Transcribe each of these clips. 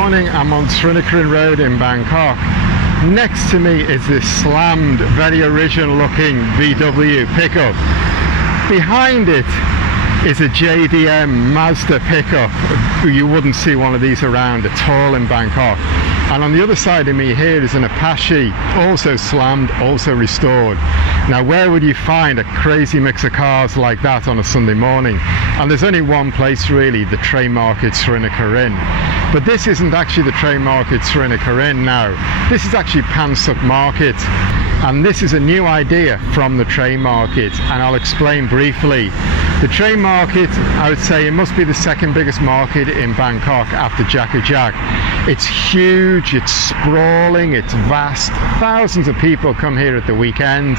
morning. I'm on Srinakarin Road in Bangkok. Next to me is this slammed, very original looking VW pickup. Behind it is a JDM Mazda pickup. You wouldn't see one of these around at all in Bangkok. And on the other side of me here is an Apache, also slammed, also restored. Now where would you find a crazy mix of cars like that on a Sunday morning? And there's only one place really, the Train Market Srinakarin. But this isn't actually the Train Market Srinakarin now. This is actually Punsuk Market. And this is a new idea from the Train Market, and I'll explain briefly. The Train Market, I would say, it must be the second biggest market in Bangkok after Jack. It's huge, it's sprawling, it's vast. Thousands of people come here at the weekend.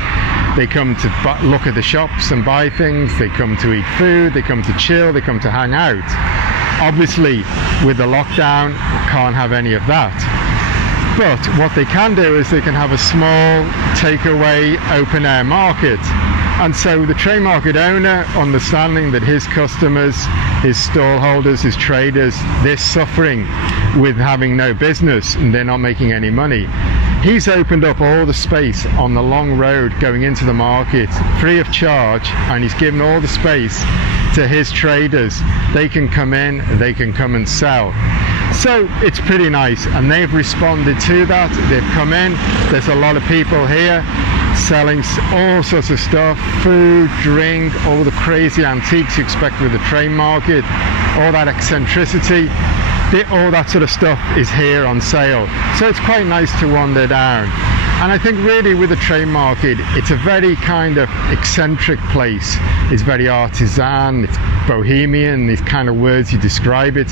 They come to look at the shops and buy things. They come to eat food, they come to chill, they come to hang out. Obviously, with the lockdown, can't have any of that. But what they can do is they can have a small takeaway open air market. And so the Train Market owner, understanding that his customers, his stall holders, his traders, they're suffering with having no business and they're not making any money, he's opened up all the space on the long road going into the market free of charge, and he's given all the space to his traders. They can come in, they can come and sell. So it's pretty nice, and they've responded to that. They've come in, there's a lot of people here selling all sorts of stuff, food, drink, all the crazy antiques you expect with the Train Market, all that eccentricity, all that sort of stuff is here on sale. So it's quite nice to wander down. And I think really with the Train Market, it's a very kind of eccentric place. It's very artisan, it's bohemian, these kind of words you describe it.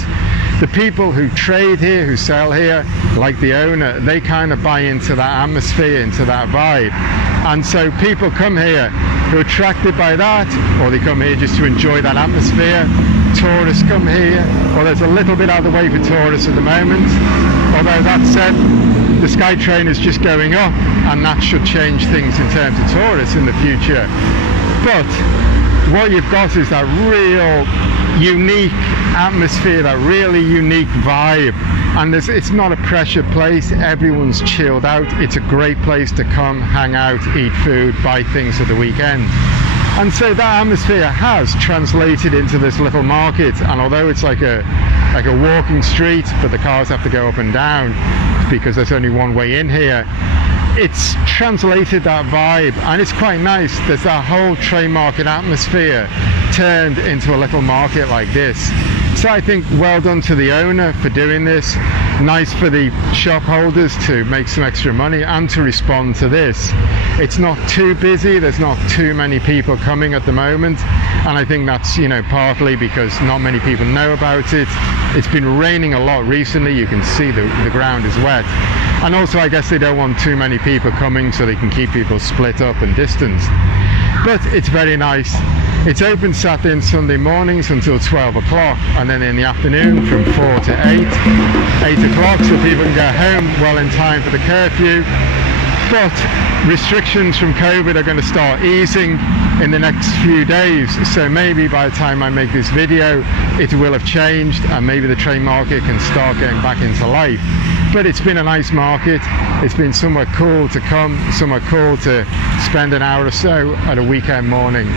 The people who trade here, who sell here, like the owner, they kind of buy into that atmosphere, into that vibe. And so people come here who are attracted by that, or they come here just to enjoy that atmosphere. Tourists come here, well, there's a little bit out of the way for tourists at the moment. Although that said, the SkyTrain is just going up, and that should change things in terms of tourists in the future. But what you've got is that real unique atmosphere, that really unique vibe, and it's not a pressured place. Everyone's chilled out. It's a great place to come, hang out, eat food, buy things for the weekend. And so that atmosphere has translated into this little market, and although it's like a walking street, but the cars have to go up and down because there's only one way in here, it's translated that vibe, and it's quite nice. There's that whole Train Market atmosphere turned into a little market like this. So I think well done to the owner for doing this. Nice for the shop holders to make some extra money and to respond to this. It's not too busy, there's not too many people coming at the moment, and I think that's, you know, partly because not many people know about it. It's been raining a lot recently, you can see the ground is wet. And also I guess they don't want too many people coming, so they can keep people split up and distanced. But it's very nice. It's open Saturday and Sunday mornings until 12 o'clock, and then in the afternoon from 4 to 8 o'clock, so people can go home well in time for the curfew. But restrictions from COVID are going to start easing in the next few days, so maybe by the time I make this video it will have changed, and maybe the Train Market can start getting back into life. But it's been a nice market. It's been somewhere cool to come, somewhere cool to spend an hour or so at a weekend morning.